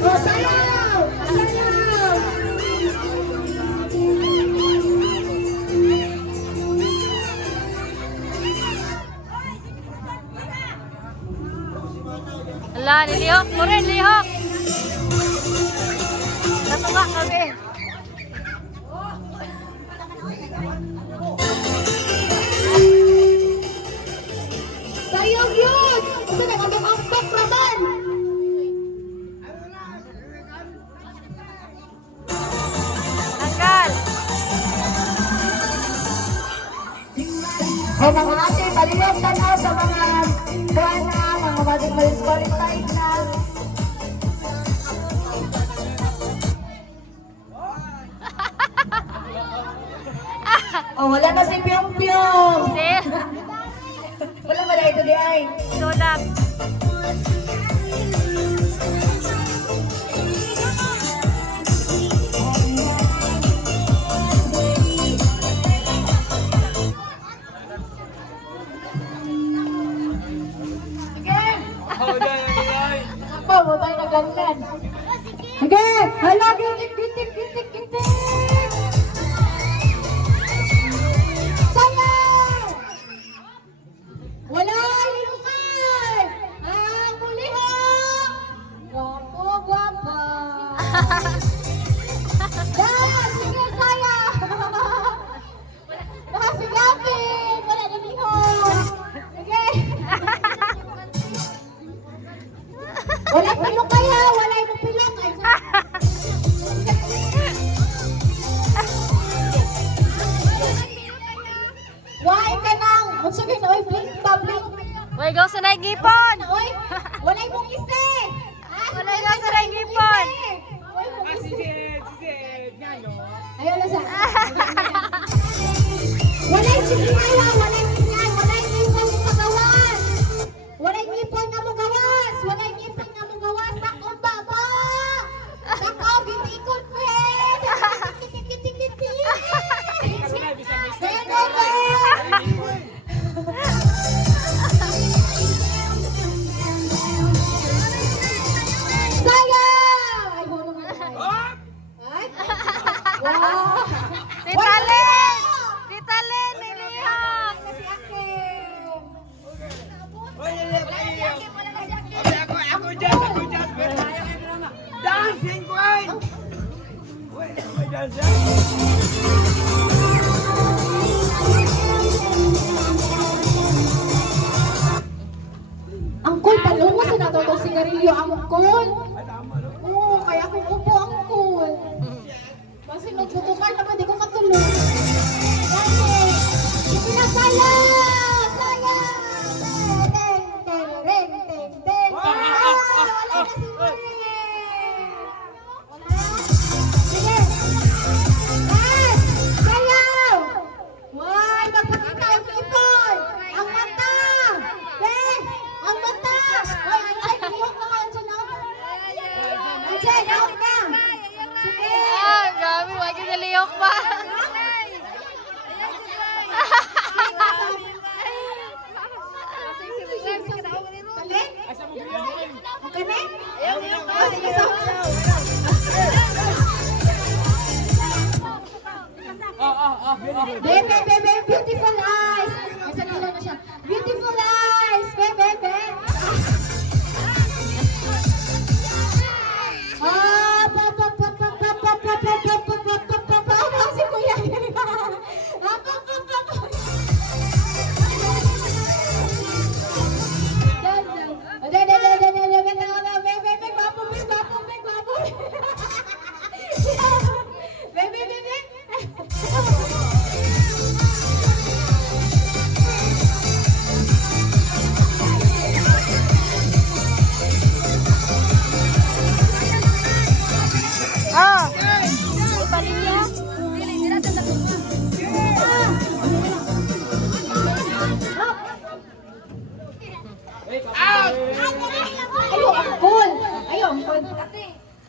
Oh, sayaw! Sayaw! Ala, nilihok mo rin, lihok. Natuwa kami. Sayaw yun! Ito na, ambak-ambak naman! Tanggal. O mga ate, palihog na na sa mga buwan na, mga malis-qualified na. Oh, wala na si Pyong Pyong. Si, Wala ba na ito di ay? Sudak. Sige! Ako, mo tayo naglangan. Sige! Hala, gitik, gitik, gitik, gitik! Sayaw! Wala, lingkay! Ang mulihok! Gwapo, gwapa! Yan! Sige, sayaw! Nakasigapin! Wala na lihok! Sige! Wala pilok kaya! Wala yung pilok! Ay, why ka nang? Ang sabihin na, oy, blink pa, blink! Uy, go sa naigipon. Oy, wala yung isi! Wala yung sa naigipon. Oy, mong isi! Ayaw na sa... Wala yung sigaya! Wala yung sigaya! Wala yung ipon yung magawas! Wala yung ipon na mo gawas! Wala yung ipon na mo gawas! Tako ba ba? Tako, bitikon pe! Titik-titik-titik-titik! Kaya na ba? Sayaw! Ay, hulo nga tayo. Ay? Wow! Tita Len! Tita Len, nilihok. Kasi akin! Ako just. Dancing queen! Wait, dancing. Angkol, palungo sa nato itong sigarilyo, angkol! Oo, kaya kung upo, angkol! Kasi nagtutukan naman, di ko katulog. Kasi, ipinasala! Saya! Teng, teng, reng, teng, teng! Ah! Wala kasi muli! Wala? Sige! Ay! Sayaw! Why! Magpakita ang ipon! Ang mata! Ben! Ang mata! Hoy, ay, nilihok na kayo dyan, no? Andiyan, out na! Sige! Ah, grabe, wag yung nilihok pa. Balik? Okay na? Oh, sige, so. Bebe, bebe, beautiful eyes! Isa na lang na siya. Beautiful eyes! Bebe, bebe! Ah, pa, pa, pa, pa, pa, pa, pa, pa, pa, pa, pa, pa, pa, pa, pa, si Kuya. Ah, pa, pa, pa, pa. Ah, Ayo, angkol! Ayo, angkol!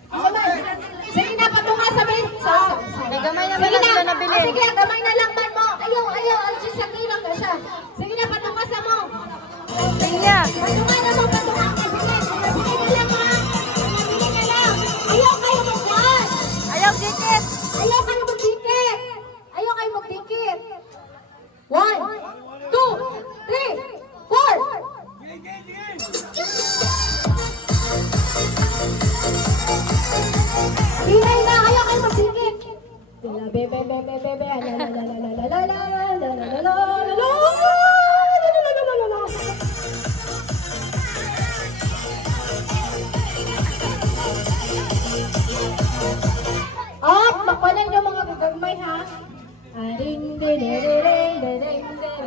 Angkol! Sige na, patunga sa bin. nagamay naman Sige na na! sila Ah, nabili. sige, gamay na lang man mo. Ayaw, ayaw, ang sa kilang na siya. Sige na, patunga sa mo. Tingnan. Patunga na mo, patunga. Nabili na lang ha. Nabili na lang. Up! Mapanan yung mga gagagmay ha. Aring ding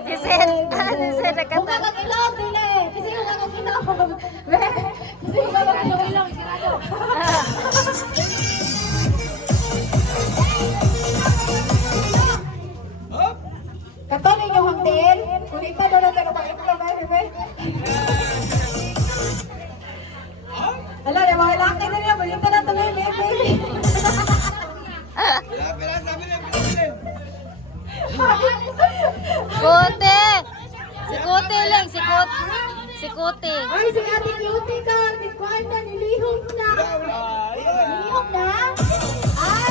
Gisel, Gisel, nakata- Kung kakakilog, dili. Kasi kung kakakilog. Kasi kung kakakilog. Hop! Katonin yung hangdin. Kung ito doon natin ang pag-ipla ba, bebe? Ala, mga laki na niya. Balita na ito, bebe. Pila, sabi lang, pila. Kote! Si Kote lang, si Kote. Si Kote. Ay, si Ate Cutie ka. Di ko na, nilihog na. Nilihog na? Ah?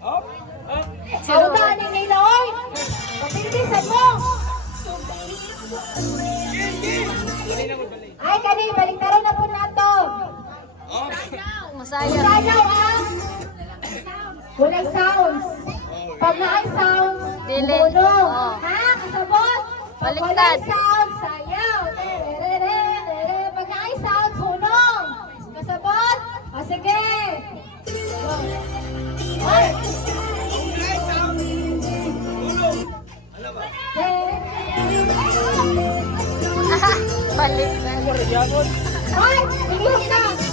Hop! Si Auta Ruben. ni Niloy. Patindisan mo. Ay, kani, baliktaran na po nato. Hop! Masaya. Sayaw ang walang sounds. Pag naay sounds, Dili. bumunog. Oh. Ha? Kasabot? Pag Baliktad. walang sounds, sayaw. Tererere, pag naay sounds, hunog. Kasabot? O sige. Go. Ay! Nice sound! Tulong! Alam ba? Balik na. Ay! Tingin ka!